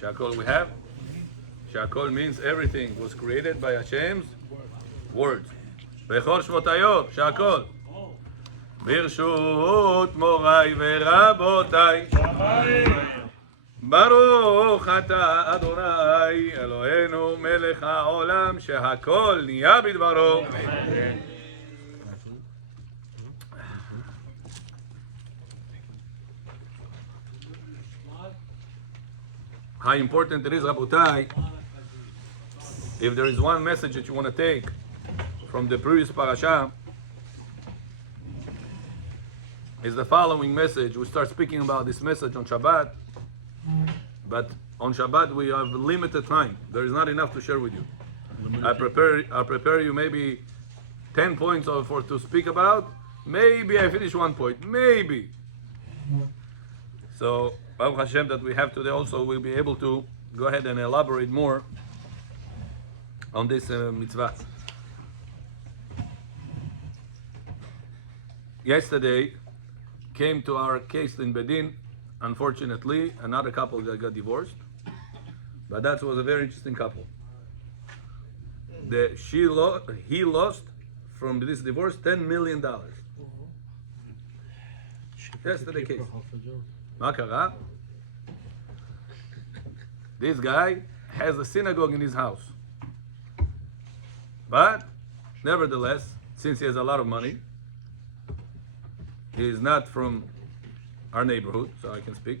Shakol we have. Shakol means everything was created by Hashem's words. Bechol Shvotayot, Shakol. ברשות מוריי ורבותיי, ברוך אתה אדוני אלוהינו מלך העולם שהכל נהיה בדברו. How important it is, Rabotai, if there is one message that you want to take from the previous Parasha, is the following message. We start speaking about this message on Shabbat, but on Shabbat we have limited time. There is not enough to share with you. I prepare you maybe 10 points to speak about. Maybe I finish 1 point, maybe. So Baruch Hashem that we have today also, we'll be able to go ahead and elaborate more on this mitzvah. Yesterday came to our case in Bedin, unfortunately, another couple that got divorced, but that was a very interesting couple. He lost from this divorce $10 million. Yesterday case. מה קרה? This guy has a synagogue in his house. But, nevertheless, since he has a lot of money, he is not from our neighborhood, so I can speak.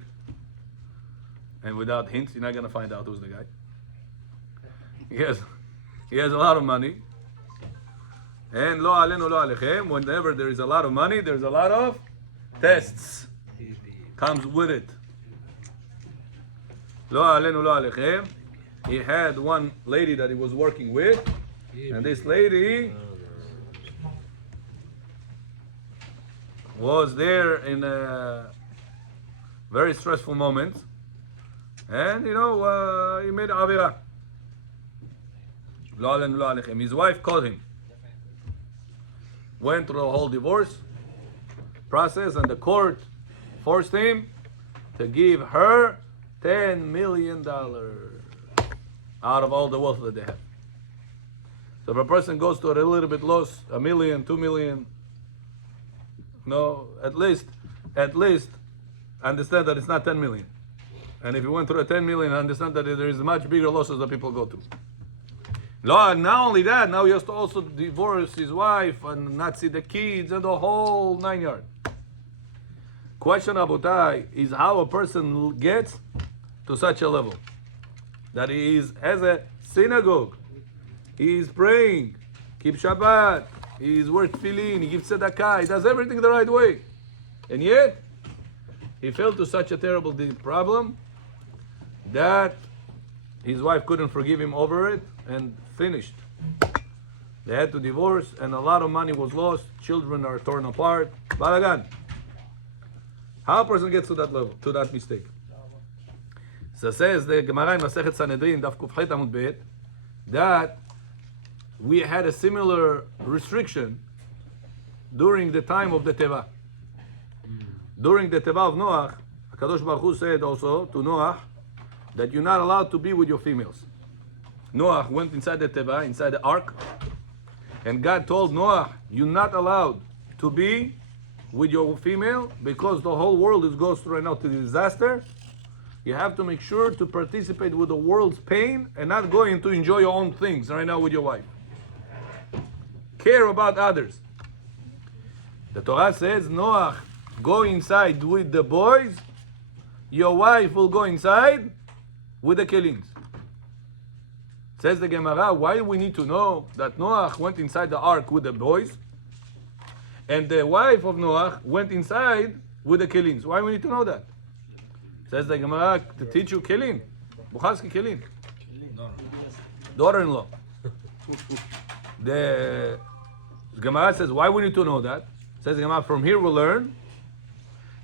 And without hints, you're not going to find out who's the guy. He has a lot of money. And lo alenu lo alechem, whenever there is a lot of money, there's a lot of tests. Comes with it. Lo alenu lo alechem. He had one lady that he was working with, and this lady was there in a very stressful moment, and he made avira. Lo alenu lo alechem. His wife called him. Went through the whole divorce process, and the court forced him to give her $10 million out of all the wealth that they have. So if a person goes to a little bit loss, $1 million, $2 million, at least understand that it's not 10 million. And if you went through a 10 million, understand that there is much bigger losses that people go through. Not only that, now he has to also divorce his wife and not see the kids and the whole 9 yards. Question, Abutai, is how a person gets to such a level that he has a synagogue, he is praying, keep Shabbat, he is wearing tefillin, he gives tzedakah, he does everything the right way, and yet he fell to such a terrible problem that his wife couldn't forgive him over it and finished. They had to divorce, and a lot of money was lost. Children are torn apart. Balagan. How a person gets to that level, to that mistake? So says the Gemara in Masechet Sanhedrin, Daf Kuf Chet Amud Bet, that we had a similar restriction during the time of the Teva. During the Teva of Noach, HaKadosh Baruch Hu said also to Noach that you're not allowed to be with your females. Noach went inside the Teva, inside the ark, and God told Noach, you're not allowed to be with your female because the whole world goes through right now to disaster. You have to make sure to participate with the world's pain and not going to enjoy your own things right now with your wife. Care about others. The Torah says, Noach, go inside with the boys, your wife will go inside with the kelins. Says the Gemara, why do we need to know that Noach went inside the ark with the boys and the wife of Noach went inside with the kelins? Why do we need to know that? Says the Gemara, to teach you kelin. Bukhaski kelin. Daughter-in-law. The Gemara says, why we need to know that? Says the Gemara, from here we learn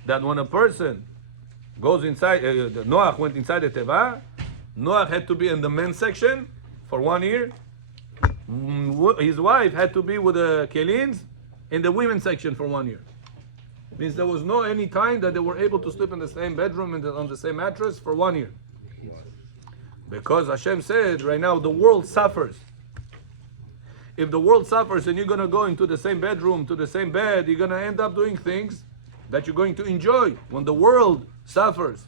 that when a person goes inside, Noach went inside the Teva, Noach had to be in the men's section for 1 year. His wife had to be with the kelins in the women's section for 1 year. Means there was no any time that they were able to sleep in the same bedroom and on the same mattress for 1 year. Because Hashem said, right now, the world suffers. If the world suffers and you're going to go into the same bedroom, to the same bed, you're going to end up doing things that you're going to enjoy when the world suffers.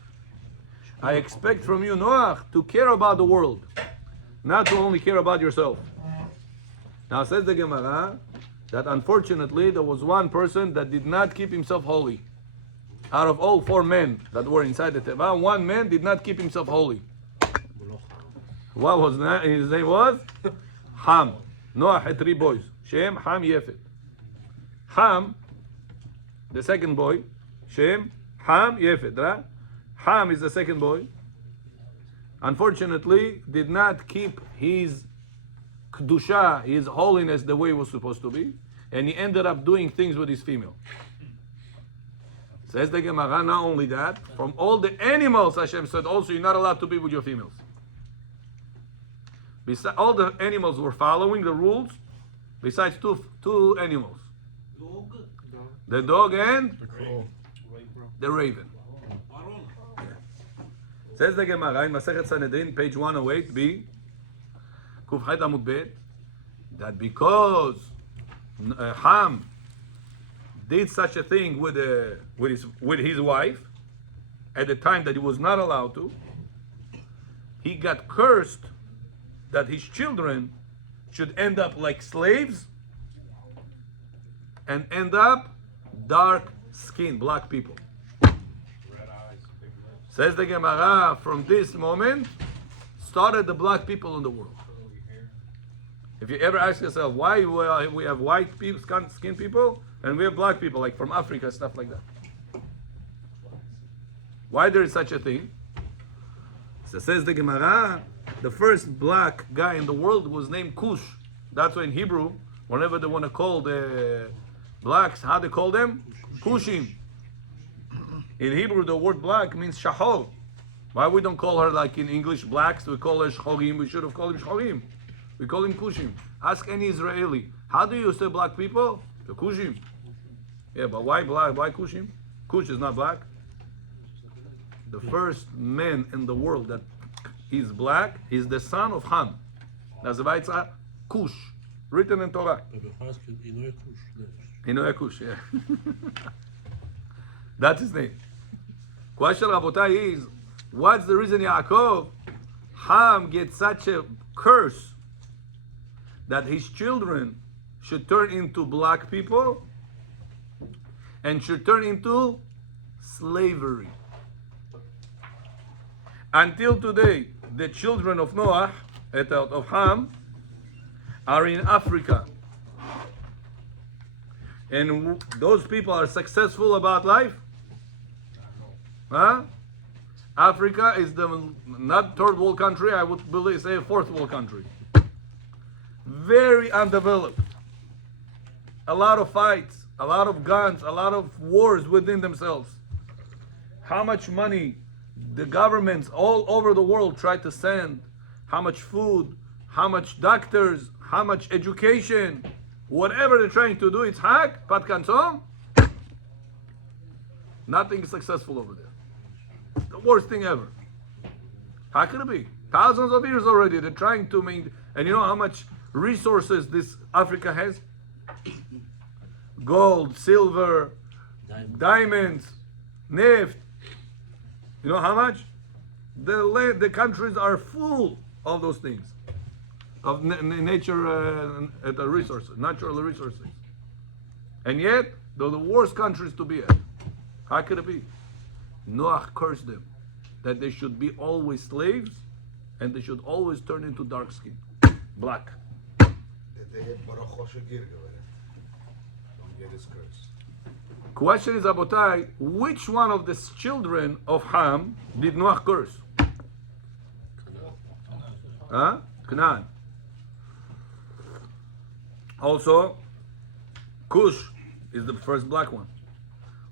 I expect from you, Noach, to care about the world, not to only care about yourself. Now, says the Gemara, that unfortunately, there was one person that did not keep himself holy. Out of all 4 men that were inside the Teva, 1 man did not keep himself holy. What was that? His name was Ham. Noach had 3 boys. Shem, Ham, Yefet. Ham, the second boy. Shem, Ham, Yefet. Right? Ham is the second boy. Unfortunately, did not keep his kedusha, his holiness, the way it was supposed to be, and he ended up doing things with his female. Says the Gemara, not only that, from all the animals, Hashem said, also you're not allowed to be with your females. All the animals were following the rules, besides two animals. The dog and the raven. Says the Gemara in Masechet Sanhedrin, page 108b, Kuf Chet Amud Bet, that because Ham did such a thing with his wife at the time that he was not allowed to, he got cursed that his children should end up like slaves and end up dark skinned, black people. Says the Gemara, from this moment started the black people in the world. If you ever ask yourself why we have white people, skinned people, and we have black people, like from Africa, stuff like that. Why there is such a thing? So says the Gemara, the first black guy in the world was named Cush. That's why in Hebrew, whenever they want to call the blacks, how they call them? Cushim. In Hebrew, the word black means shahor. Why we don't call her like in English blacks? We call her shorim. We should have called him shorim. We call him kushim. Ask any Israeli. How do you say black people? The kushim. Yeah, but why black? Why kushim? Kush is not black. The first man in the world that is black is the son of Ham. That's why it's a Kush, written in Torah. Inoe Kush, yeah. That's his name. Question, Rabotai, is what's the reason Yaakov, Ham gets such a curse that his children should turn into black people and should turn into slavery? Until today, the children of Noach, of Ham, are in Africa. And those people are successful about life. Huh? Africa is the not third world country, I would believe say fourth world country. Very undeveloped. A lot of fights, a lot of guns, a lot of wars within themselves. How much money the governments all over the world try to send, how much food, how much doctors, how much education, whatever they're trying to do, it's hak, pat kansom. Nothing is successful over there. The worst thing ever. How could it be? Thousands of years already, they're trying to make, and you know how much resources this Africa has? Gold, silver, diamonds, neft. You know how much? The countries are full of those things, of nature, resources, natural resources. And yet, they're the worst countries to be at. How could it be? Noach cursed them that they should be always slaves and they should always turn into dark skin, black. Question is, Abotai, which one of the children of Ham did Noach curse? Huh? Canaan. Also, Cush is the first black one.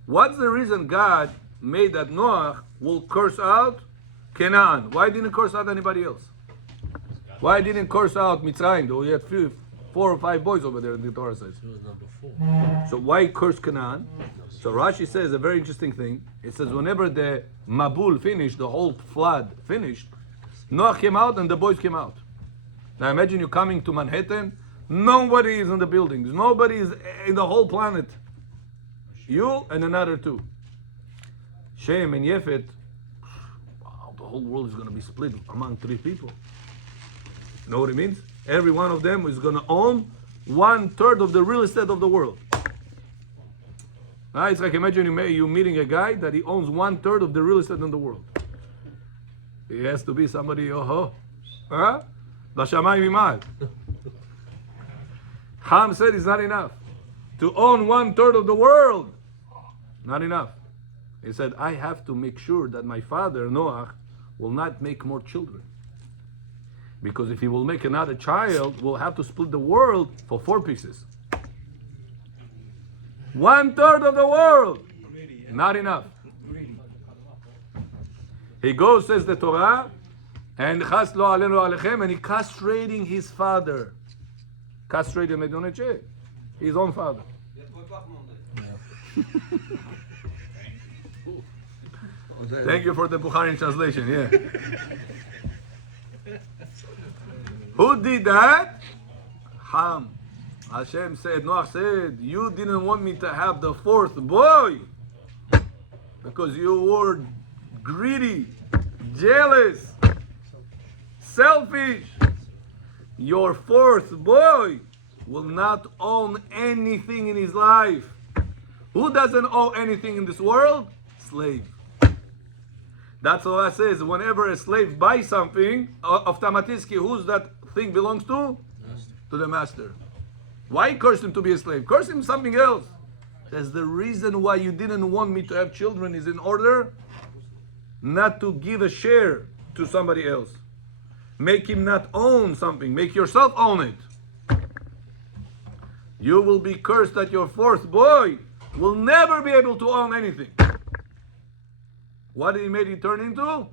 What's the reason God made that Noach will curse out Canaan? Why didn't curse out anybody else? Why didn't curse out Mitzrayim? Though he had 4 or 5 boys over there, the Torah says. So why curse Canaan? So Rashi says a very interesting thing. It says whenever the Mabul finished, the whole flood finished, Noach came out and the boys came out. Now imagine you coming to Manhattan, nobody is in the buildings, nobody is in the whole planet. You and another two. Shem and Yefet, wow, the whole world is going to be split among 3 people. You know what it means? Every one of them is going to own 1/3 of the real estate of the world. It's like imagine you meeting a guy that he owns 1/3 of the real estate in the world. He has to be somebody, Bashamayim Imal. Ham said it's not enough. To own 1/3 of the world, not enough. He said, I have to make sure that my father, Noach, will not make more children. Because if he will make another child, we'll have to split the world for 4 pieces. 1/3 of the world, not enough. He goes, says the Torah, and chas lo alenu alechem, and he castrating his father. Castrating his own father. Thank you for the Bukhari translation, yeah. Who did that? Ham. Hashem said, Noach said, you didn't want me to have the 4th boy because you were greedy, jealous, selfish. Your 4th boy will not own anything in his life. Who doesn't own anything in this world? Slave. That's what it says. Whenever a slave buys something, automatically, who's that thing belongs to? To the master. Why curse him to be a slave? Curse him something else. Says the reason why you didn't want me to have children is in order not to give a share to somebody else. Make him not own something. Make yourself own it. You will be cursed that your 4th boy will never be able to own anything. What did he make it turn into?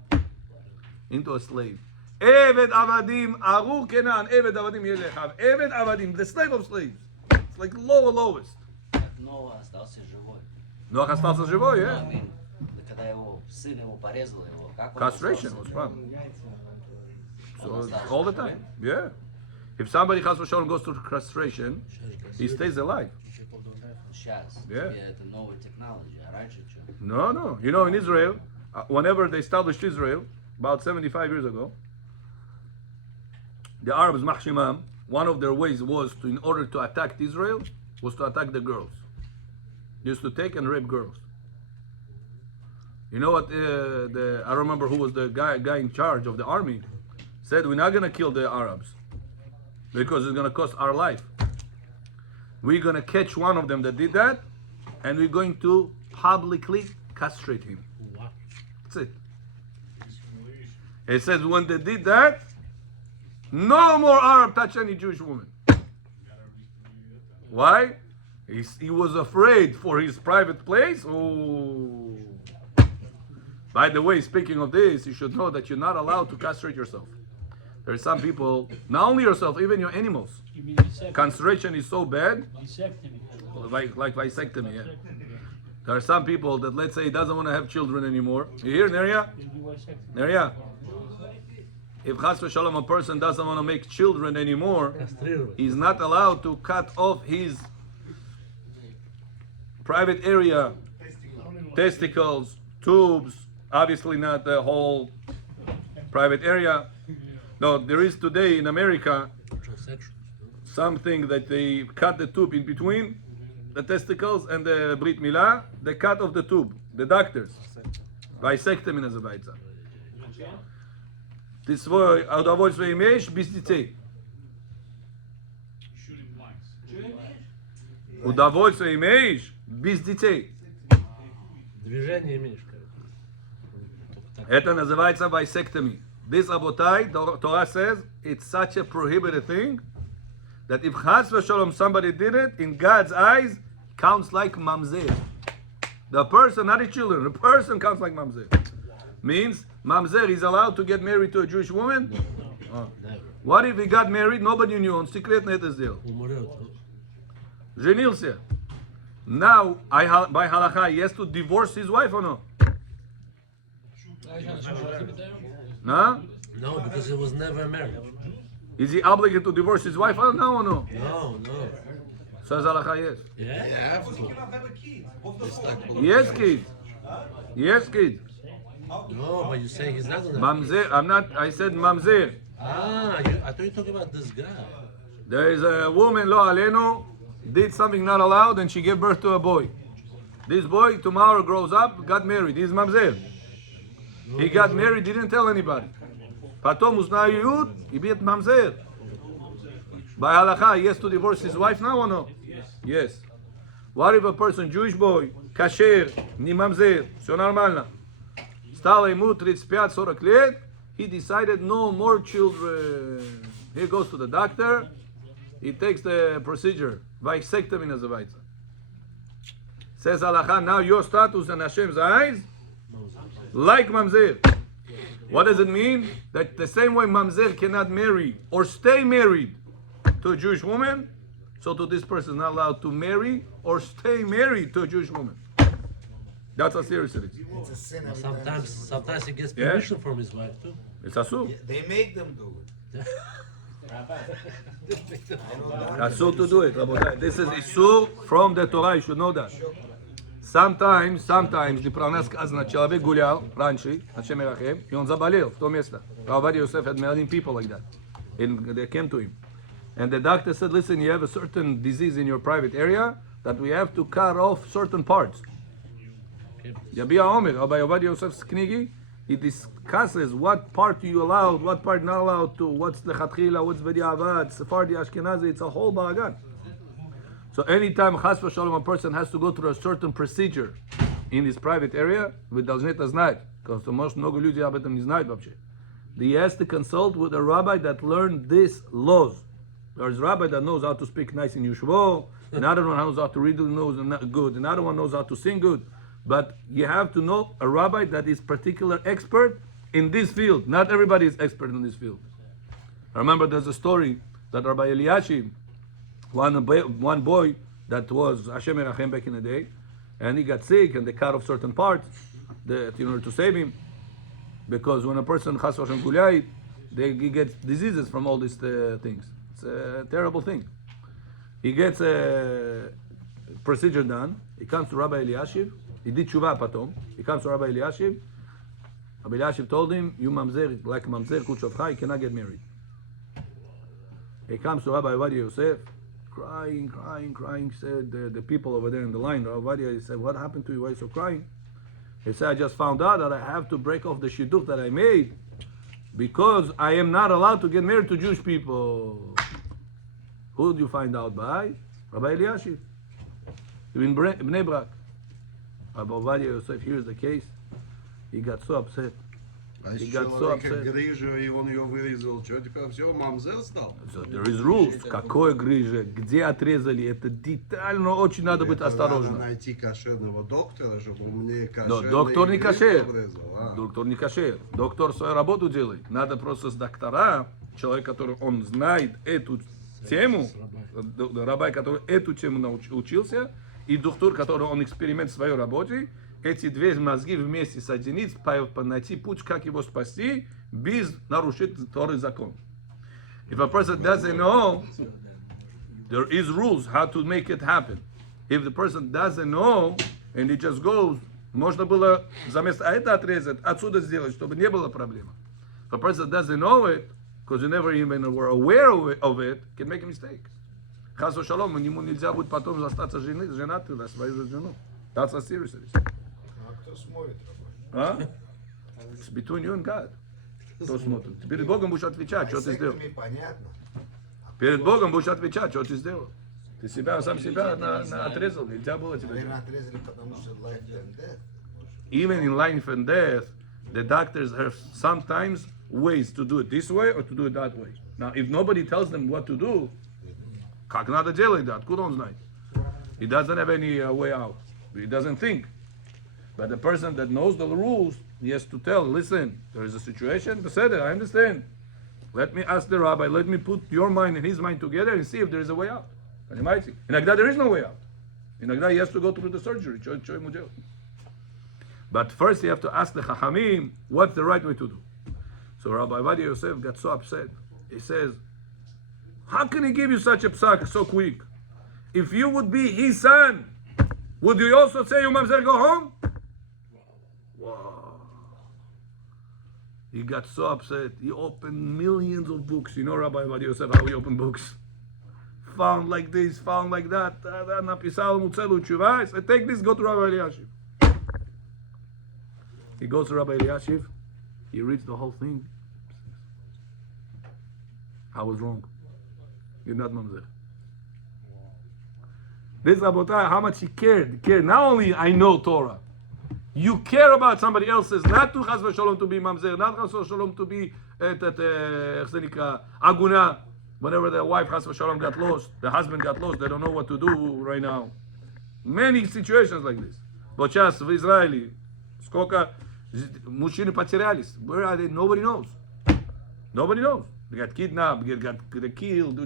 Into a slave. Eved avadim aru kenan. Eved avadim yelechav. Eved avadim, the slave of slaves. It's like lowest. Noah остался живой. Noach остался живой, yeah. Когда его сын его порезал его, как он Castration was problem. So all the time, yeah. If somebody chas v'shalom goes through castration, he stays alive. Сейчас. Yeah. Это новая технология. А раньше что? No. You know, in Israel, whenever they established Israel, about 75 years ago, the Arabs, Mahshimam, one of their ways was to, in order to attack Israel, was to attack the girls. They used to take and rape girls. You know what? I remember who was the guy in charge of the army. Said, we're not going to kill the Arabs because it's going to cost our life. We're going to catch one of them that did that, and we're going to publicly castrate him. That's it. It says when they did that, no more Arab touch any Jewish woman. Why? He was afraid for his private place. Oh. By the way, speaking of this, you should know that you're not allowed to castrate yourself. There are some people, not only yourself, even your animals. You mean vasectomy? Castration is so bad, Vasectomy. like vasectomy, yeah. There are some people that, let's say, doesn't want to have children anymore. You hear, Neria? You do vasectomy. Neria? If chas v'shalom a person doesn't want to make children anymore, he's not allowed to cut off his private area, testicles, tubes, obviously not the whole private area. No, there is today in America something that they cut the tube in between the testicles and the Brit Milah, the cut of the tube, the doctors. Bisectomy называется. Ты свое удовольствие имеешь без детей. Удовольствие имеешь без детей. Движение имеешь. Это называется bisectomy. This Abotai, the Torah says, it's such a prohibited thing that if chas v'shalom somebody did it, in God's eyes, counts like mamzer. The person, not the children, the person counts like mamzer. Means mamzer is allowed to get married to a Jewish woman? Oh. What if he got married, nobody knew, он секретно это сделал? Женился. Now, by halakha, he has to divorce his wife or no? No? No, because he was never married. Is he obligated to divorce his wife? Oh, no or no? No. Says halacha, yes. Yeah? Yeah, Yes, kids. Yes, kids. No, but you say he's not gonna. Mamzer, I'm not, I said mamzer. I thought you were talking about this guy. There is a woman, lo aleno, did something not allowed and she gave birth to a boy. This boy tomorrow grows up, got married. He's mamzer. He got married, didn't tell anybody. Patom uznаю yud, he be mamzer. By halacha, he has to divorce his wife now or no? Yes. What if a person, Jewish boy, kasher, не mamzer, все нормально. Стало ему 35-40 лет, he decided no more children. He goes to the doctor, he takes the procedure. Vasectomy называется. Says halacha, now your status in Hashem's eyes, like mamzer. What does it mean? That the same way mamzer cannot marry or stay married to a Jewish woman, so to this person is not allowed to marry or stay married to a Jewish woman. That's how serious it is. It's a sin every time. Sometimes he gets Yeah. permission from his wife too. It's asur. They make them do it. Asur to do it, Rabotai. This is isur from the Torah. You should know that. Sometimes, the Pranas сказано, человек гулял раньше, Hashem Erachem, и он заболел в то место. Rabbi Yosef had many people like that. And they came to him. And the doctor said, listen, you have a certain disease in your private area that we have to cut off certain parts. Yabia Omer, Rabbi Yosef's kniги, he discusses what part you allowed, what part not allowed to, what's the Lechatchila, what's B'diavad, Sephardi, Ashkenazi, it's a whole balagan. So anytime Chas v'Shalom, a person has to go through a certain procedure in his private area, вы должны это знать, because most много людей об этом не знают вообще. He has to consult with a rabbi that learned these laws. There's a rabbi that knows how to speak nice in Yeshua, another one knows how to read good, another one knows how to sing good. But you have to know a rabbi that is particular expert in this field. Not everybody is expert in this field. I remember there's a story that Rabbi Eliashib, one boy that was Hashem Erachem back in the day, and he got sick and they cut off certain parts in order to save him. Because when a person Chas v'Shalom gulayit, he gets diseases from all these things. It's a terrible thing. He gets a procedure done. He comes to Rabbi Eliashib. He did tshuva patom. He comes to Rabbi Eliashib. Rabbi Eliashib told him, you mamzer, like mamzer kuchavcha, you cannot get married. He comes to Rabbi Ovadia Yosef, crying. Said the people over there in the line, Rabbi Ovadia, he said, what happened to you? Why are you so crying? He said, I just found out that I have to break off the shidduch that I made because I am not allowed to get married to Jewish people. Who did you find out by? Rabbi Eliashib. In Bnei Brak. Rabbi Ovadia Yosef hears the case. He got so upset. He got so upset. Грыжа, и он ее вырезал. Что, теперь все, мамзер стал? So there is rules. Какое грыжа? Где отрезали? Это детально, очень надо быть Надо осторожным. найти кошерного доктора, чтобы он мне Но кошерный доктор не грыж кошер. обрезал, а? Доктор не кошер. Доктор свою работу делает. Надо просто с доктора, человек, который он знает эту тему, рабай, который эту тему учился, и доктор, который он эксперимент в своей работе, эти две мозги вместе соединить, найти путь, как его спасти, без нарушить второй закон. If a person doesn't know, there is rules how to make it happen. If the person doesn't know, and he just goes, можно было заместо это отрезать, отсюда сделать, чтобы не было проблем. If a person doesn't know it, because you never even were aware of it, can make a mistake. Chas v'Shalom, ему нельзя будет потом остаться женатым на свою жену. That's how serious it is. А кто смотрит, Рабай? It's between you and God. Кто смотрит? Ты перед Богом будешь отвечать, что ты сделал. Сектами понятно. Перед Богом будешь отвечать, что ты сделал. Ты сам себя отрезал, нельзя было тебе. Наверное, отрезали, потому что life and death. Even in life and death, the doctors have sometimes ways to do it this way or to do it that way. Now, if nobody tells them what to do, как надо делать это? Откуда он знает? He doesn't have any way out. He doesn't think. But the person that knows the rules, he has to tell, listen, there is a situation, I understand. Let me ask the rabbi, let me put your mind and his mind together and see if there is a way out. And he might see. Inagda, there is no way out. Inagda, he has to go through the surgery. But first you have to ask the Chachamim, what's the right way to do? So Rabbi Ovadia Yosef got so upset. He says, how can he give you such a psak so quick? If you would be his son, would you also say you mamzer go home? Wow. He got so upset. He opened millions of books. You know Rabbi Ovadia Yosef, how he opened books? Found like this, found like that. I said, take this, go to Rabbi Eliashiv. He goes to Rabbi Eliashiv. He reads the whole thing. I was wrong. You're not mamzer. This Rabotai, how much he cared. He cared. Not only I know Torah. You care about somebody else's, not to chas v'shalom to be mamzer, not chas v'shalom to be aguna. Whenever the wife chas v'shalom got lost, the husband got lost, they don't know what to do right now. Many situations like this. But сейчас в Израиле сколько мужчины потерялись. Where are they? Nobody knows. Nobody knows. They got kidnapped, they got killed.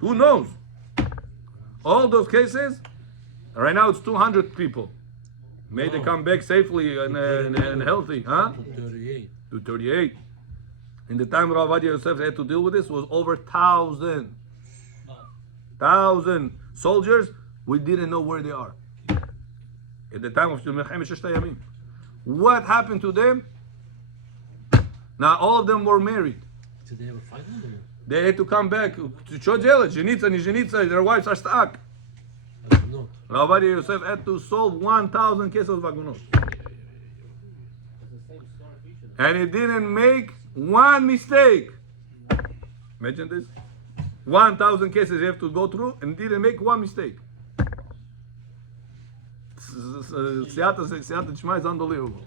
Who knows? All those cases, right now it's 200 people. May they come back safely and healthy, huh? 38. 238. In the time Rav Ovadia Yosef had to deal with this was over 1,000 soldiers. We didn't know where they are. At the time of Melchemah Sheshet Hayamim. What happened to them? Now all of them were married. Did they ever find them? They had to come back to Chodjelet, Жениться, не жениться, their wives are stuck. I don't know. Rav Ovadia Yosef had to solve 1,000 cases of vagunot. And he didn't make one mistake. Imagine this. 1,000 cases you have to go through and didn't make one mistake. Siyata Shema is unbelievable.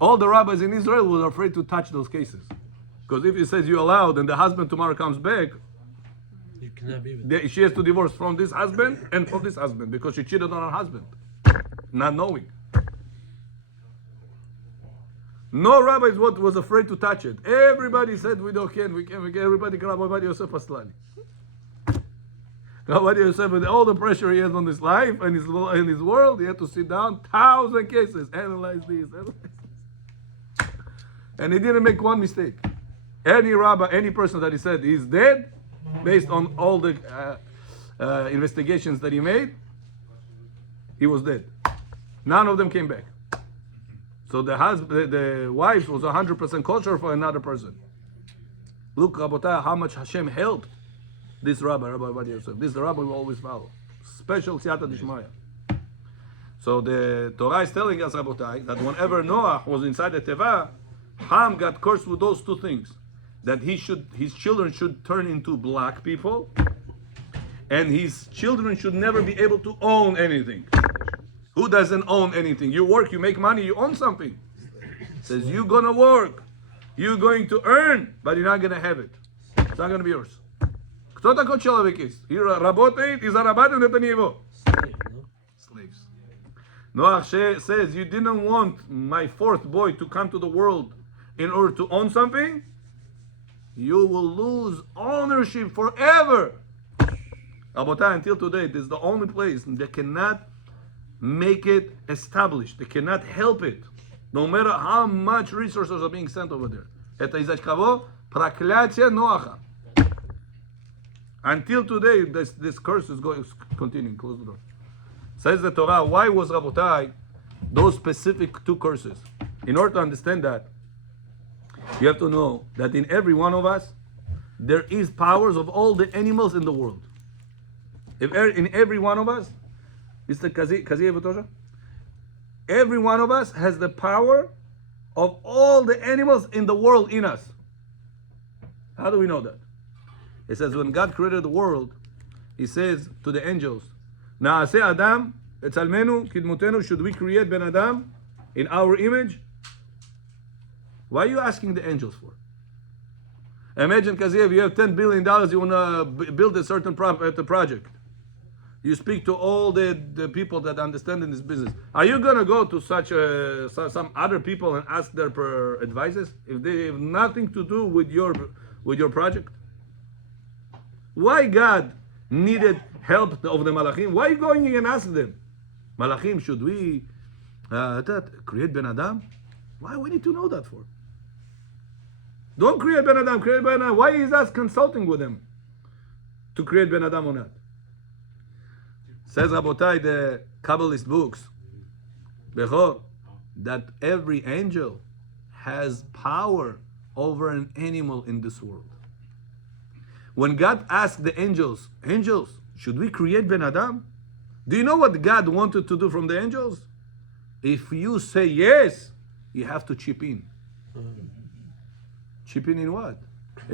All the rabbis in Israel were afraid to touch those cases. Because if he says you're allowed and the husband tomorrow comes back, You cannot be with she has to divorce from this husband and from this husband because she cheated on her husband, not knowing. No rabbis was afraid to touch it. Everybody said we can. Everybody can. Rabbi Ovadia Yosef Aslani. Rabbi Ovadia Yosef, with all the pressure he has on his life and his world, he had to sit down 1,000 cases, analyze this, and he didn't make one mistake. Any rabbi, any person that he said he's dead, based on all the investigations that he made, he was dead. None of them came back. So the wife was 100% kosher for another person. Look, Rabotai, how much Hashem helped this Rabbi Ovadia Yosef. This is the rabbi we always follow. Special siyata dishmaya. So the Torah is telling us, Rabotai, that whenever Noach was inside the Teva, Ham got cursed with those two things. That his children should turn into black people, and his children should never be able to own anything. Who doesn't own anything? You work, you make money, you own something. Says you're gonna work, you're going to earn, but you're not gonna have it. It's not gonna be yours. Кто такой человек есть? И работает, и зарабатывает, это не его. slave, no? Slaves. Noach says, you didn't want my fourth boy to come to the world in order to own something. You will lose ownership forever. Rabotai, until today, this is the only place that cannot make it established. They cannot help it. No matter how much resources are being sent over there. Это из-за кого? Проклятие Ноаха. Until today, this curse is continuing. Close the door. Says the Torah, why was Rabotai those specific two curses? In order to understand that, you have to know that in every one of us, there is powers of all the animals in the world. In every one of us, every one of us has the power of all the animals in the world in us. How do we know that? It says when God created the world, He says to the angels, "Naaseh Adam etzalmenu kidmutenu." Should we create Ben Adam in our image? Why are you asking the angels for? Imagine, Kaziev, you have $10 billion, you want to build a certain project. You speak to all the people that understand in this business. Are you going to go to some other people and ask their advices if they have nothing to do with your project? Why God needed help of the Malachim? Why are you going and ask them? Malachim, should we create Ben Adam Why we need to know that for? Don't create Ben Adam, create Ben Adam. Why is us consulting with him to create Ben Adam or not? Says Rabotai, the Kabbalist books, that every angel has power over an animal in this world. When God asked the angels, should we create Ben Adam? Do you know what God wanted to do from the angels? If you say yes, you have to chip in. Chip in what?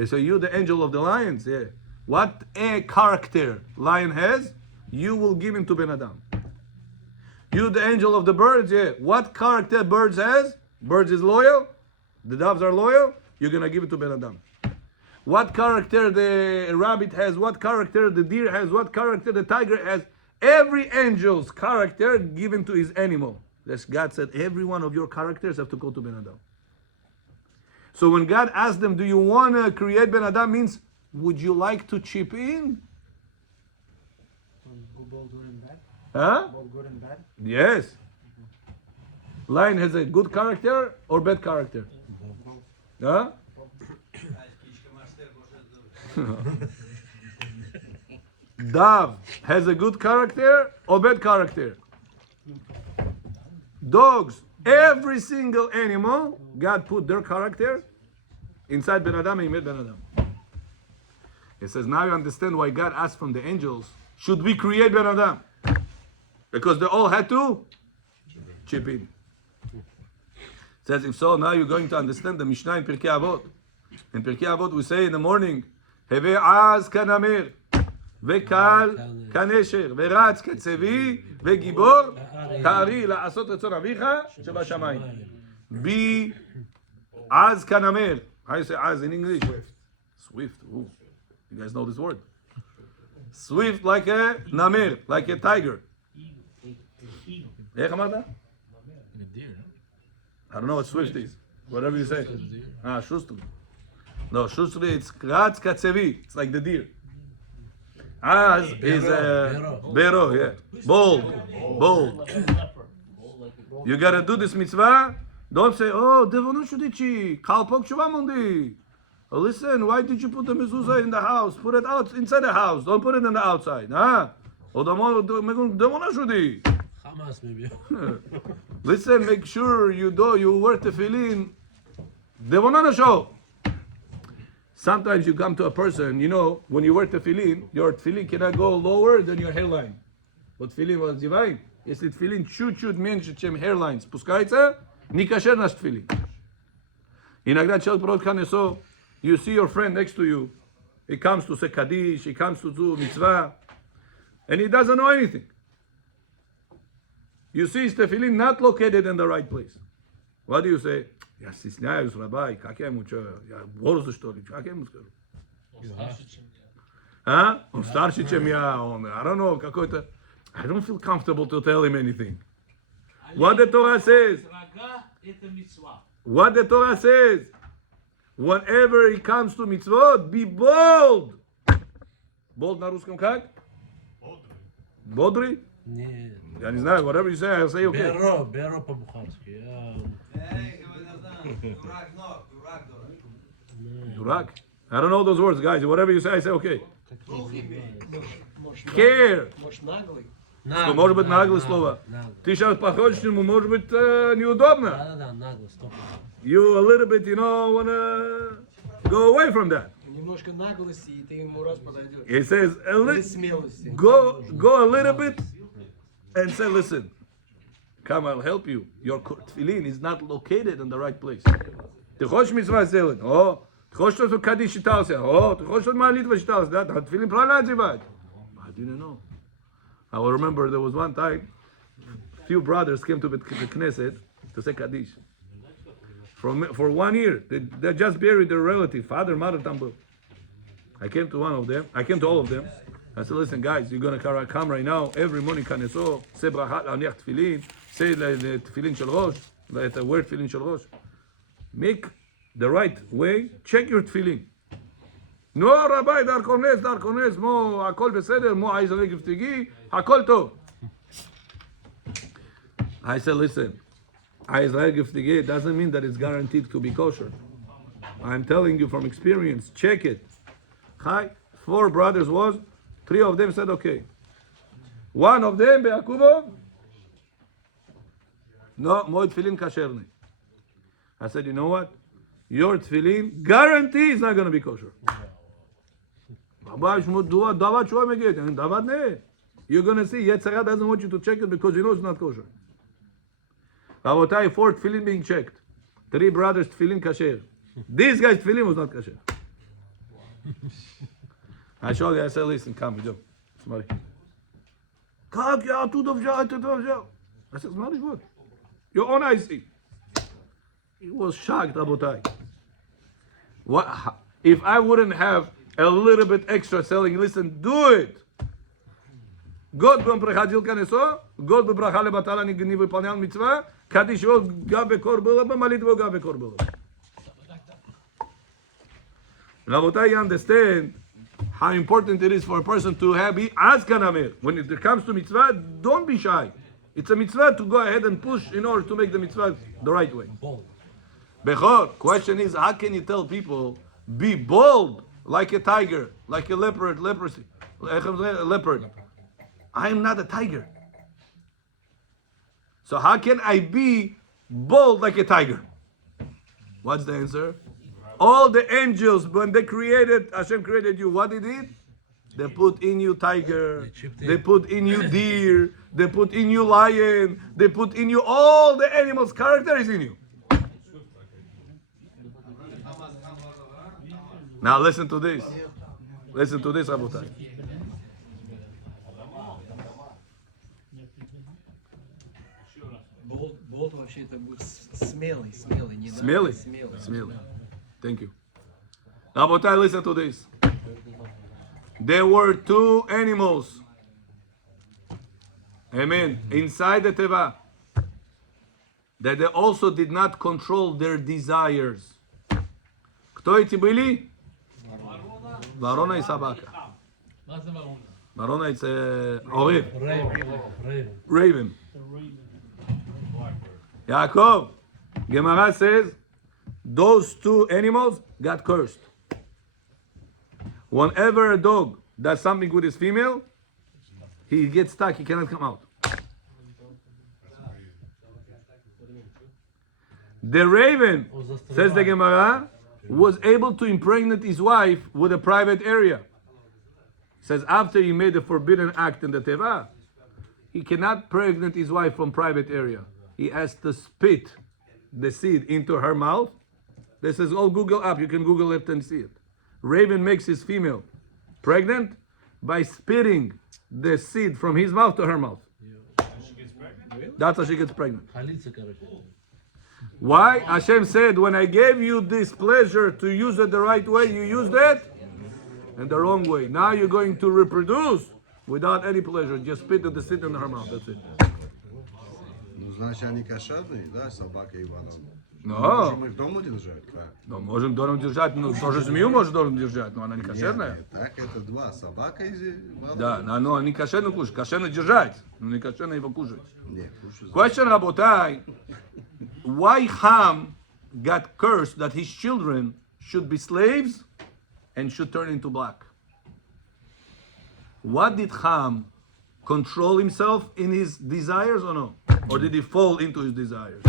So you the angel of the lions, yeah. What a character lion has, you will give him to Ben Adam. You the angel of the birds, yeah. What character birds has? Birds is loyal. The doves are loyal. You're gonna give it to Ben Adam. What character the rabbit has? What character the deer has? What character the tiger has? Every angel's character given to his animal. That's God said, every one of your characters have to go to Ben Adam. So when God asked them, do you want to create Ben Adam, means, would you like to chip in? Both good and bad? Huh? Both good and bad? Yes. Lion has a good character or bad character? Huh? Dove has a good character or bad character? Dogs, every single animal, God put their character inside Ben Adam and He made Ben Adam. He says, now you understand why God asked from the angels, should we create Ben Adam? Because they all had to chip in. Says, if so, now you're going to understand the Mishnah in Pirkei Avot. In Pirkei Avot we say in the morning, Heve az kanamir, ve'kal kanesher, ve'ratz katzevi, ve'gibor, ta'ari la'asot retzon avicha, shebashamayim. Be az kanamir. How do you say az in English? Swift. Ooh. You guys know this word. Swift like a namir, like a tiger. איך אמרת? I don't know what swift is. Whatever you say. Ah, shustri. No, shustri, it's ratz katzevi. It's like the deer. Az is a bero, yeah. Bold. You gotta do this mitzvah. Don't say, oh, devonu shudichi, kalpok shuvamundi. Oh, listen, why did you put the mezuzah in the house? Put it out inside the house. Don't put it in the outside. Huh? Oh, devonu shudi. Hamas maybe. Listen, make sure you wear tefillin. Devonana show. Sometimes you come to a person, you know, when you wear tefillin, your tefillin cannot go lower than your hairline. But tefillin was divine. Если tefillin чуть-чуть меньше, чем hairline спускается, не кошер наш тефиллин. Иногда человек проводит канесо, you see your friend next to you, he comes to say Kaddish, he comes to do mitzvah, and he doesn't know anything. You see his tefillin not located in the right place. What do you say? Я стесняюсь, Rabbi, как я ему что, я борзу что ли, как я ему скажу? А? Он старше, чем я, он, I don't know, какой-то, I don't feel comfortable to tell him anything. What the Torah says, whenever it comes to mitzvot, be bold. Bold на русском как? Бодрый? Нет. Я не знаю, whatever you say, I'll say okay. Беро по-бухарски. Durak? I don't know those words, guys. Whatever you say, I say okay. Care. Может, наглый? Что может быть наглое слово. Ты сейчас подходишь к нему, может быть неудобно. Да, нагло, 100%. You a little bit, you know, wanna go away from that. Немножко наглости, и ты ему раз подойдешь. He says, Или смелости. go a little bit and say, listen, come, I'll help you. Your tefillin is not located in the right place. Ты хочешь митцва сделать? О, ты хочешь, чтобы Кадиш считался? О, ты хочешь, чтобы молитва считалась? Да, тефиллин правильно одевать. I didn't know. I will remember there was one time, few brothers came to the Knesset to say Kaddish. For 1 year, they just buried their relative, father, mother, tambo. I came to all of them. I said, listen, guys, you're going to come right now, every morning, kaneso, say brachat, להניח תפילין, say the tefillin shel rosh, the word tefillin shel rosh. Make the right way, check your tefillin. No, Rabbi, dar כונס, מו, הכל בסדר, מו, עיז הנגב תגיעי, הכל טוב. I said, listen, Israel giftige doesn't mean that it's guaranteed to be kosher. I'm telling you from experience. Check it. Hi, 4 brothers was, 3 of them said okay. One of them, Be'akubo, no, my tefillin kasher nahi. I said, you know what? Your tefillin guarantee is not going to be kosher. You're going to see, Yetzirah doesn't want you to check it because you know it's not kosher. Rabotai, 4 tefillin being checked. 3 brothers tefillin kasher. This guy's tefillin was not kasher. I showed you, I said, listen, come, Joe. Somebody. I said, Somebody, what? Your own eyes see. He was shocked, Rabotai. What? If I wouldn't have a little bit extra selling, listen, do it. God приходил к Несо, God бы браха лебатала не выполнял митцва, Кадиш его габе кор было бы, молитва габе кор было бы. Rabotai, you understand how important it is for a person to be as kanamir. When it comes to mitzvah, don't be shy. It's a mitzvah to go ahead and push in order to make the mitzvah the right way. Bechor, question is, how can you tell people, be bold like a tiger, like a leopard, leprosy, leopard? I am not a tiger. So how can I be bold like a tiger? What's the answer? All the angels, when they created, Hashem created you, what they did? They put in you tiger, they put in you deer, they put in you lion, they put in you all the animals' character is in you. Now listen to this. Listen to this, Rabotai. Болт вообще это будет смелый, не Смелый? смелый. Смелый. Thank you. Rabotai, listen to this. There were 2 animals. Amen. Inside the Teva. That they also did not control their desires. Кто эти были? Ворона и собака. מה זה ורונה? Ворона it's עורב. Raven. Yaakov. Gemara says, those 2 animals got cursed. Whenever a dog does something with his female, he gets stuck, he cannot come out. The raven, says the Gemara, was able to impregnate his wife with a private area. Says after he made a forbidden act in the Teva, he cannot pregnant his wife from private area. He has to spit the seed into her mouth. This is all Google up. You can Google it and see it. Raven makes his female pregnant by spitting the seed from his mouth to her mouth. That's how she gets pregnant. Why? Hashem said, when I gave you this pleasure to use it the right way, you used it in the wrong way. Now you're going to reproduce without any pleasure. Just spit the seed in her mouth. That's it. Ну, значит, они кошерные, да, собака и ворона. No. Можем их дома держать, как? No, можем дома держать, ну, тоже змею можно дома держать, но она не кошерная. Нет, так это 2, собака и ворона. Да, но они кошерно кушать, кошерно держать, но не кошерно его кушать. Нет, кушай. Question, Rabotai, why Ham got cursed that his children should be slaves and should turn into black? What did Ham control himself in his desires or no? Or did he fall into his desires?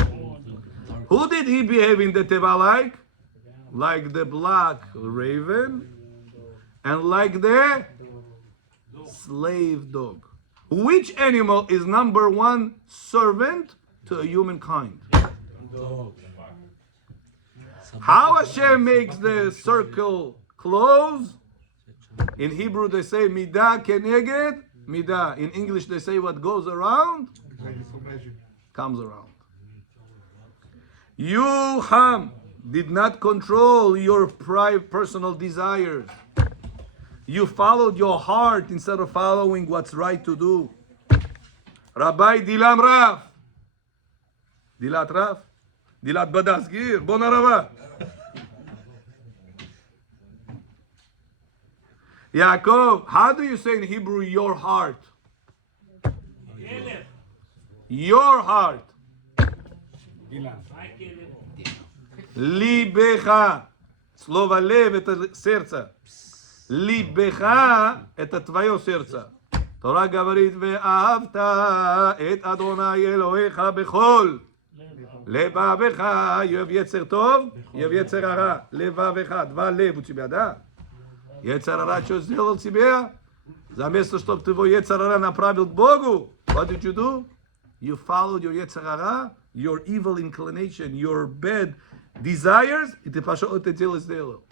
Who did he behave in the Teva like? Like the black raven and like the slave dog. Which animal is number 1 servant to humankind? How Hashem makes the circle close? In Hebrew they say midah keneged midah. In English they say what goes around comes around. You, Ham, did not control your private personal desires. You followed your heart instead of following what's right to do. Rabbi Dilam Rav. Dilat Rav? Dilat Badas Gir. Bona Rava. Yaakov, how do you say in Hebrew your heart? Your heart. Либеха. Слово лев это сердце. Либеха это твое сердце. Тора говорит, ואהבת את אדוני אלוהיך בכל לבבך, יאהב יצר טוב, יאהב יצר הרע, לבבך, два лев у тебя, да? Яцер ара что сделал тебе? За место, чтобы ты его яцер ара направил к Богу, what did you do? You followed your яцер ара, your evil inclination, your bad desires, и ты пошел это дело сделал.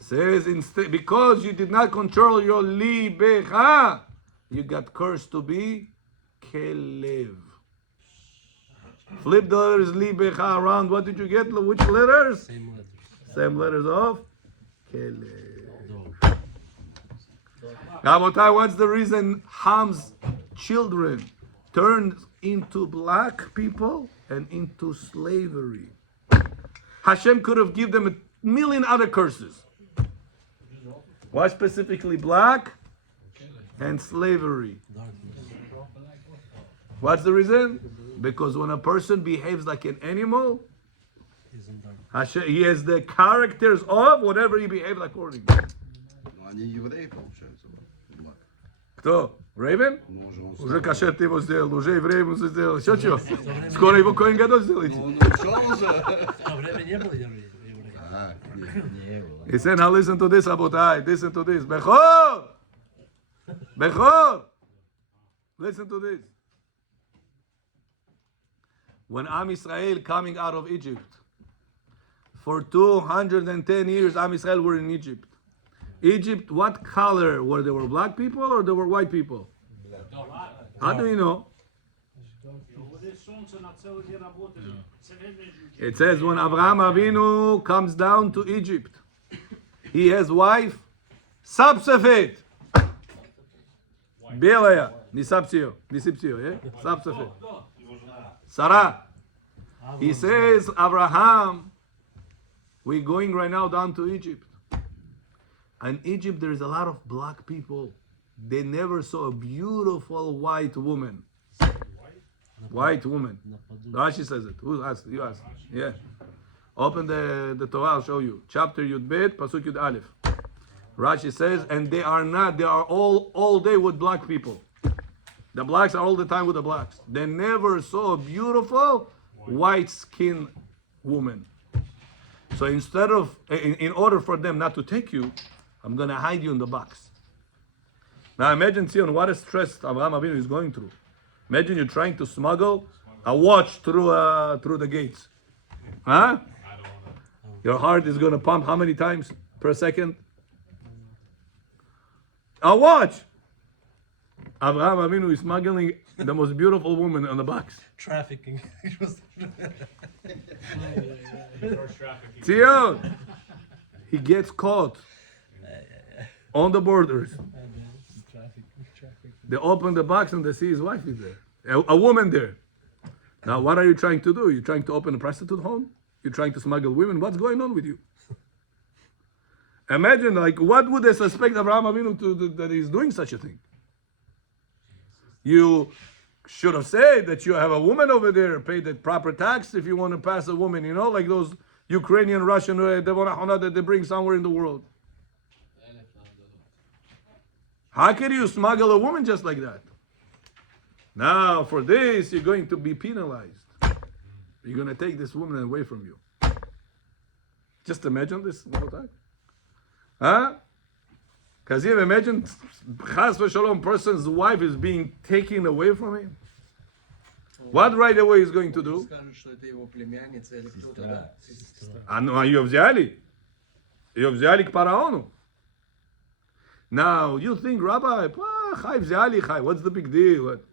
Says instead, because you did not control your libecha, you got cursed to be kelev. Flip the letters libecha around. What did you get? Which letters? Same letters. Same letters of kelev. Dog. Rabotai, what's the reason Ham's children turned into black people and into slavery? Hashem could have given them a million other curses. Why specifically black and slavery? Darkness. What's the reason? Because when a person behaves like an animal, He's in darkness. Hashem, he has the characters of whatever he behaves according to. Ну, они евреи, получается. Блак. Кто? Рейвен? Ну, он Уже кашер ты его сделал, уже еврей ему сделал. Еще чего? Скоро его Коэн Гадоль сделаете. Он ушел уже. В то время не было евреев. А, не было. He said, now listen to this, Rabotai. Listen to this. Bechor! Bechor! Listen to this. When Am Israel coming out of Egypt, for 210 years, Am Israel were in Egypt. Egypt, what color were they? Were black people or they were white people? How do you know? It says when Abraham Avinu comes down to Egypt, he has wife, Sapsefet. Белая, не сапсио, yeah? Sapsefet. Sarah. He says, Abraham, we're going right now down to Egypt. In Egypt, there is a lot of black people. They never saw a beautiful white woman. White woman. Rashi says it. Who asked? You asked. Yeah. Open the Torah, I'll show you. Chapter Yud Bet, Pasuk Yud Aleph. Rashi says, and they are all day with black people. The blacks are all the time with the blacks. They never saw a beautiful white-skinned woman. So instead of, in order for them not to take you, I'm going to hide you in the box. Now imagine, Sion, what a stress Abraham Avinu is going through. Imagine you're trying to smuggle a watch through the gates. Huh? Your heart is going to pump how many times per second? A watch! Abraham Avinu is smuggling the most beautiful woman on the box. Trafficking. Tion! He gets caught on the borders. They open the box and they see his wife is there. A woman there. Now, what are you trying to do? You're trying to open a prostitute home? You're trying to smuggle women? What's going on with you? Imagine, like, what would they suspect Abraham Avinu that he's doing such a thing? You should have said that you have a woman over there, pay the proper tax if you want to pass a woman, you know, like those Ukrainian, Russian, that they bring somewhere in the world. How can you smuggle a woman just like that? Now, for this, you're going to be penalized. You're going to take this woman away from you. Just imagine this all the time. Huh? Because you imagine, Chas v'shalom, person's wife is being taken away from him. What right away is going to do? Скажут, что это его племянница или кто-то, да? А ее взяли? Ее взяли к фараону. Now, you think, Rabbi, chai взяли, chai, what's the big deal? What?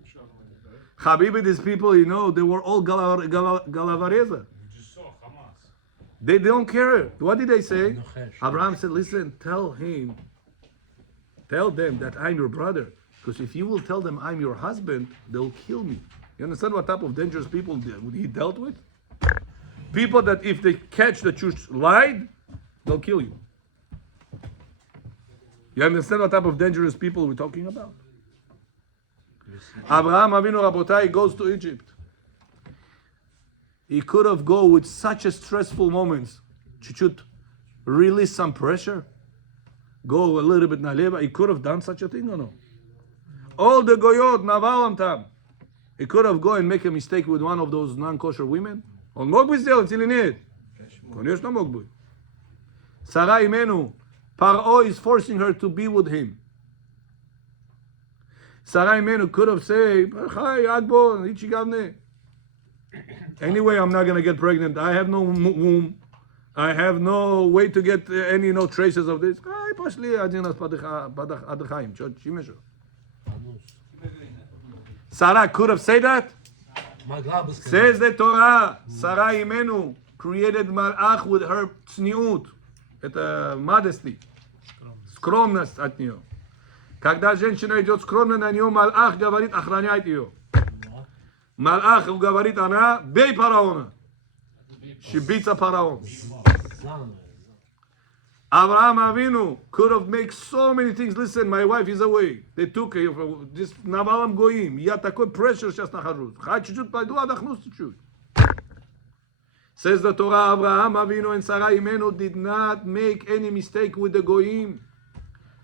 Habibi, these people, you know, they were all Galavareza. They don't care. What did they say? Abraham said, listen, tell them that I'm your brother. Because if you will tell them I'm your husband, they'll kill me. You understand what type of dangerous people he dealt with? People that if they catch that you lied, they'll kill you. You understand what type of dangerous people we're talking about? Abraham Avinu Rabotai goes to Egypt. he could have go with such a stressful moments. Чуть-чуть release some pressure. Go a little bit налево. He could have done such a thing or no? All the goyot, навалом там. He could have go and make a mistake with one of those non-kosher women. Он мог бы сделать или нет? Конечно, мог бы. Сара имenu. Paro is forcing her to be with him. Sarah Imenu could have said, "Hi, Agbo, Ichigavne." Anyway, I'm not gonna get pregnant. I have no womb. I have no way to get any traces of this. Hi, пошли один раз отдыхаем. Чё? Sarah could have said that. Могла бы сказать. Says the Torah, Sarah Imenu created Malach with her tzniut. Это modesty. Скромность от нее. Когда женщина идет скромно на нее, Малах говорит, охраняет ее. Малах говорит, она, бей фараона. She beats a фараон. Abraham Avinu could have made so many things. Listen, my wife is away. They took her. This навалом гоим. Я такой pressure сейчас нахожусь. Хай чуть-чуть пойду, отдохну чуть-чуть. Says the Torah, Abraham Avinu and Sarah Imenu did not make any mistake with the goyim.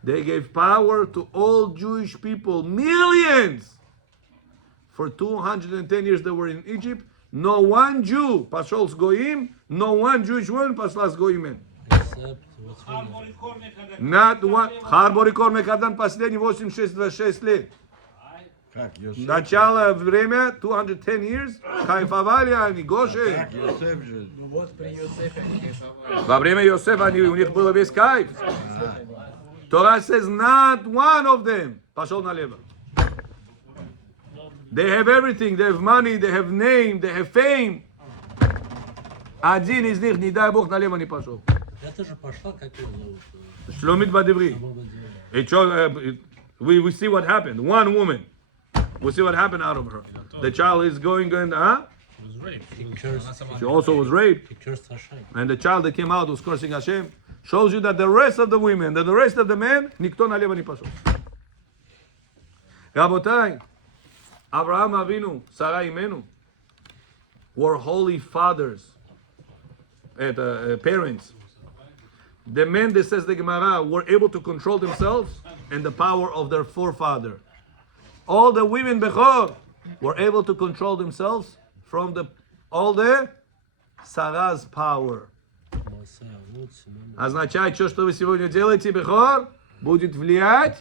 They gave power to all Jewish people, millions. For 210 years they were in Egypt. No one Jew пошел с гоим, no one Jewish woman пошла с гоимен. Except what's wrong. Not one. Харборикор Мекадан последние 86 лет. Как Йосеф? Начало время 210 years. Кайфовали они, Гоши. Как Йосеф же? Ну вот при Йосефе они кайфовали. Во время Йосефа у них было весь кайф. Torah says not one of them пошел налево. They have everything. They have money. They have name. They have fame. Один из них, не дай Бог, налево не пошел. Это же пошла, как ее зовут? Шломит бадеври. Самого It showed, we see what happened. One woman. We see what happened out of her. The child is going and She was raped. He cursed. she also was raped. He cursed Hashem. And the child that came out was cursing Hashem. Shows you that the rest of the women, that the rest of the men, никто налево не пошел. Rabotai, Abraham Avinu, Sarah Imenu, were holy fathers, parents. The men, that says the Gemara, were able to control themselves and the power of their forefather. All the women Bechor were able to control themselves from all the Sarah's power. Масая, вот, Симон. Означает, что вы сегодня делаете, Бехор, будет влиять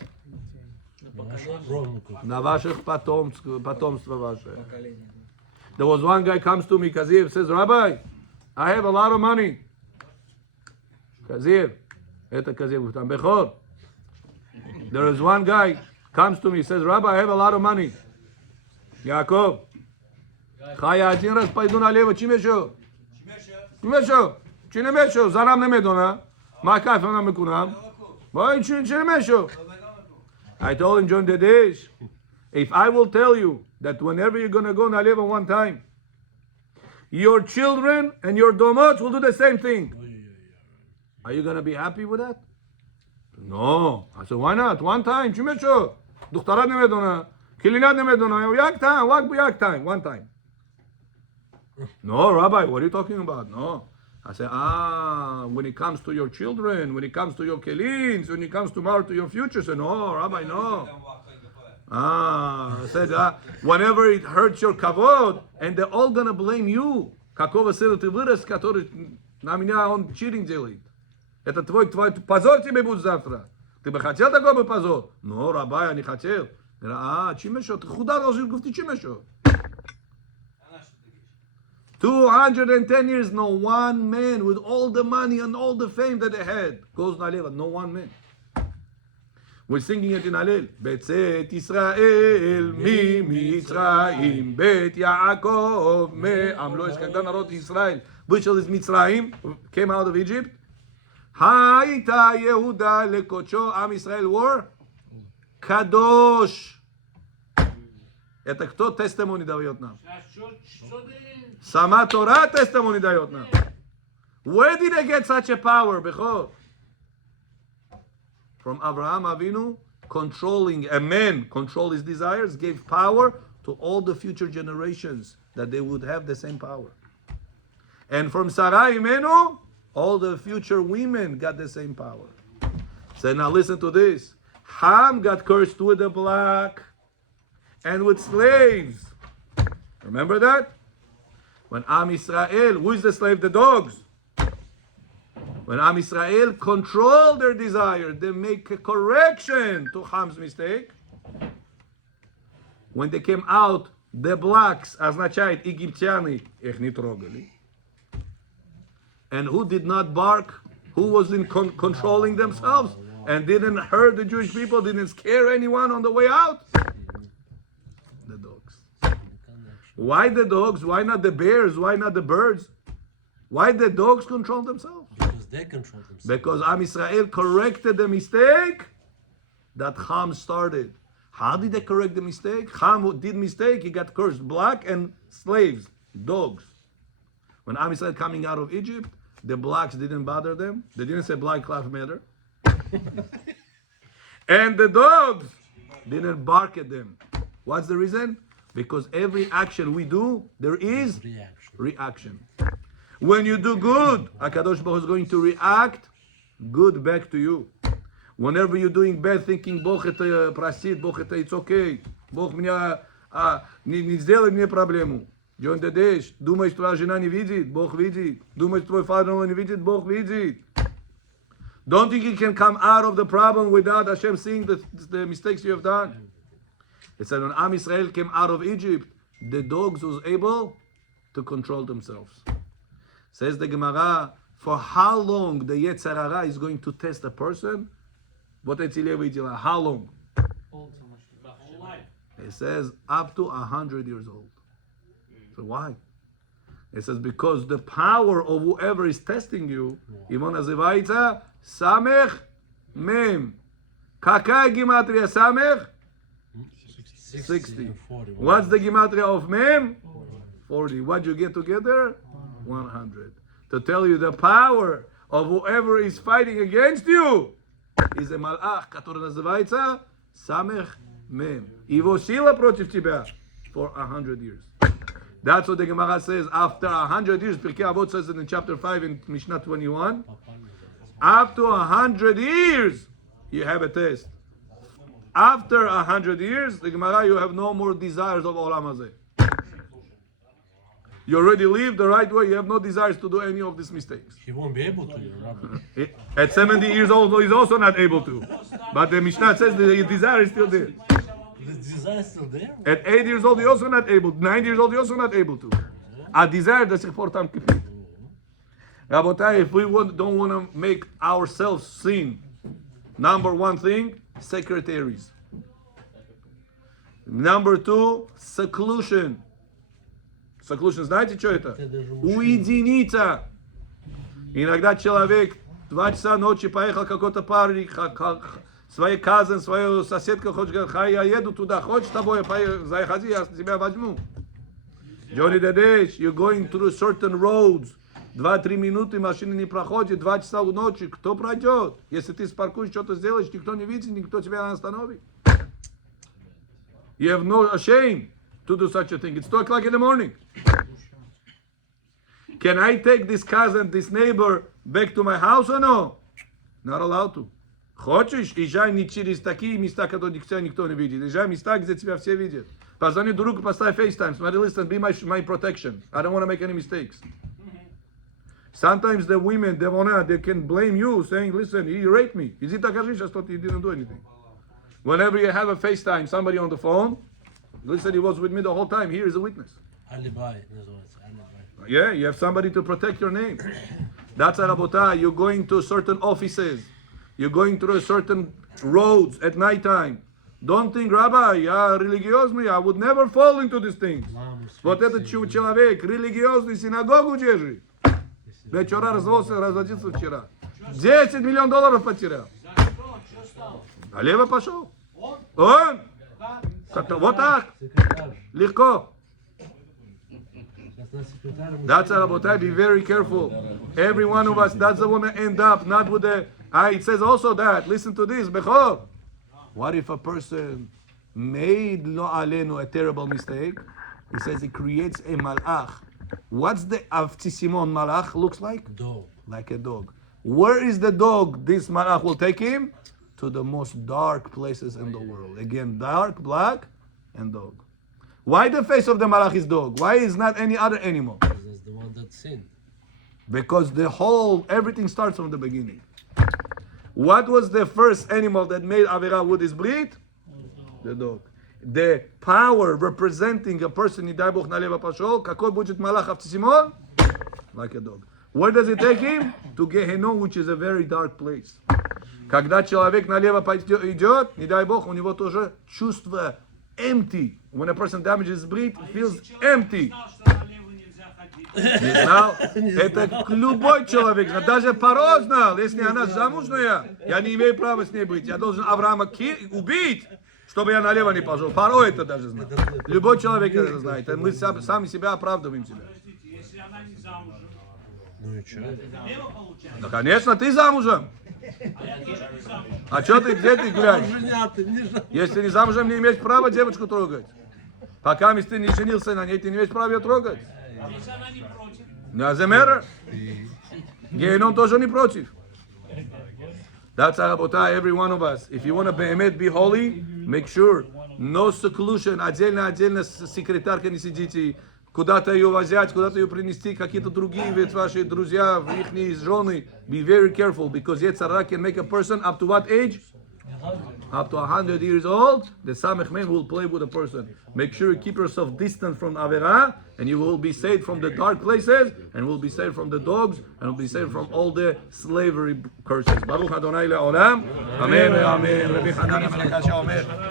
Правнуков. на ваших потомство ваше. Поколение. There was one guy comes to me, Kazir, says, Rabbi, I have a lot of money. Kazir, это Kazir, там Бехор. There is one guy comes to me, says, Rabbi, I have a lot of money. Яков, хая один раз пойду налево, чем еще? чем еще? Чем еще? Зарам не медона. Макаф на мекунам. Boy, чем еще? I told him during the days, if I will tell you that whenever you're going to go налево one time, your children and your domot will do the same thing. Are you going to be happy with that? No. I said, why not? One time. чем еще? דוקטורט не медона. Килинат не медона. Yak time. One time. No, Rabbi, what are you talking about? No. I said, when it comes to your children, when it comes to your kelins, when it comes to your future, I said, no, Rabbi, no. I said, whenever it hurts your kavod, and they're all going to blame you. Какого сына ты вырос, который на меня он чиринг делает. Это твой позор тебе будет завтра. Ты бы хотел такой бы позор? No, Rabbi, я не хотел. Чем еще? Ты худа должен говорить, чем еще? 210 years, no one man with all the money and all the fame that they had goes налево. No one man. We're singing it in Hallel. בצאת ישראל ממצרים, בית יעקב מעם. когда народ Израиль вышел из Мицраим, came out of Egypt, הייתה יהודה לקודשו, עם ישראל were קדוש. Это кто testimony дает нам? Сама Тора testimony дает нам. Where did they get such a power, Bechor? From Abraham Avinu, controlling a man, control his desires, gave power to all the future generations that they would have the same power. And from Sarah Imenu, all the future women got the same power. So now listen to this. Ham got cursed with the black and with slaves. Remember that? When Am Israel, who is the slave? The dogs. When Am Israel control their desire, they make a correction to Ham's mistake. When they came out, the blacks, означает египтяне, их не трогали. And who did not bark? Who was in controlling themselves and didn't hurt the Jewish people, didn't scare anyone on the way out? The dogs. Why the dogs? Why not the bears? Why not the birds? Why the dogs control themselves? Because they control themselves. Because Am Israel corrected the mistake that Ham started. How did they correct the mistake? Ham did mistake, he got cursed. Black and slaves, dogs. When Am Israel coming out of Egypt, the blacks didn't bother them. They didn't say Black Lives Matter. And the dogs didn't bark at them. What's the reason? Because every action we do, there is reaction. When you do good, HaKadosh Baruch Hu is going to react good back to you. Whenever you're doing bad, thinking, Бог это простит, Бог это it's okay, Бог меня не сделает мне проблему. During the days, думаешь, твоя жена не видит, Бог видит. Думаешь, твой father не видит, Бог видит. Don't think you can come out of the problem without Hashem seeing the mistakes you have done. It said when Am Israel came out of Egypt, the dogs was able to control themselves. Says the Gemara, for how long the Yetzer Hara is going to test a person? How long? It says up to 100 years old. So why? It says because the power of whoever is testing you, его называется Самех Mem. Какая гематрия Самех? 60. What's the gematria of Mem? 40. What you get together? 100. To tell you the power of whoever is fighting against you is a malach, который называется Самех Mem. Его сила против тебя for 100 years. That's what the Gemara says. After 100 years, Pirkei Avot says it in chapter 5 in Mishnah 21. Up to 100 years, you have a test. After 100 years, the Gemara, you have no more desires of Olam Hazeh. You already live the right way. You have no desires to do any of these mistakes. He won't be able to, Rabbi. At 70 years old, he's also not able to. But the Mishnah says the desire is still there. The desire is still there? At 8 years old, he also not able. 9 years old, he also not able to. A desire that's important. Rabotai, if we don't want to make ourselves sin, number one thing, secretaries. Number two, seclusion. Seclusion, знаете, что это? Уединиться. Иногда человек 2 часа ночи поехал какой-то парень, своей cousin, свою соседку, хочет говорить, хай, я еду туда, хочешь с тобой, заходи, я тебя возьму. During the days, you're going through certain roads. 2-3 минуты машина не проходит, 2 часа ночи, кто пройдет? Если ты спаркуешь, что-то сделаешь, никто не видит, никто тебя не остановит. You have no shame to do such a thing. It's 2 o'clock in the morning. Can I take this cousin, this neighbor, back to my house or no? Not allowed to. Хочешь, езжай не через такие места, которые никто не видит. Езжай в места, где тебя все видят. Позвони другу, поставь FaceTime. Смотри, listen, be my protection. I don't want to make any mistakes. Sometimes the women, they can blame you, saying, listen, he raped me. Иди докажи, сейчас что ты didn't do anything. Whenever you have a FaceTime, somebody on the phone, listen, he was with me the whole time. Here is a witness. Alibi, называется, alibi. Yeah, you have somebody to protect your name. That's a rabotah. You're going to certain offices. You're going through certain roads at nighttime. Don't think, Rabbi, я религиозный, I would never fall into these things. Вот этот человек религиозный, синагогу держит. Да вчера разводился вчера. $10 миллионов потерял. Налево пошел. Он? Вот так. Легко. That's a rabotai. Be very careful. Every one of us doesn't want to end up not with the. It says also that. Listen to this. Bechor. What if a person made lo alenu a terrible mistake? He says he creates a malach What's the Avtisimun Malach looks like? Dog. Like a dog. Where is the dog this Malach will take him? To the most dark places in the world. Again, dark, black, and dog. Why the face of the Malach is dog? Why is not any other animal? Because that's the one that sinned. Because everything starts from the beginning. What was the first animal that made Avera with his breed? The dog. The power representing a person in Daibuch Naleva Pashol, какой будет Malach Avtisimun? Like a dog. Where does it take him? To Gehenom, which is a very dark place. Когда человек налево идет, не дай Бог, у него тоже чувство empty. When a person damages his breed, he feels empty. Не знал? Это любой человек. Даже Паро знал. Если она замужняя, я не имею права с ней быть. Я должен Авраама убить, чтобы я налево не пошел. Паро это даже знал. Любой человек это знает. Мы сами себя оправдываем себя. Если она не замужем, Ну и что? лево получается. Ну, конечно, ты замужем. А что ты, где ты гуляешь? Женятый, не женатый. Если не замужем, не имеешь права девочку трогать. Пока ты не женился на ней, ты не имеешь права ее трогать. Если она не против, Doesn't matter. Gehenom тоже не против. That's Rabotai, every one of us. If you want to be holy, make sure no seclusion. Отдельно секретарка не сидите. Куда-то ее взять, куда-то ее принести, какие-то другие, ведь ваши друзья, их жены. Be very careful, because Yetzirah can make a person up to what age? Up to 100 years old, the Samech Man will play with a person. Make sure you keep yourself distant from Avera, and you will be saved from the dark places, and will be saved from the dogs, and will be saved from all the slavery curses. Baruch Adonai Le'olam. Amen. Amen.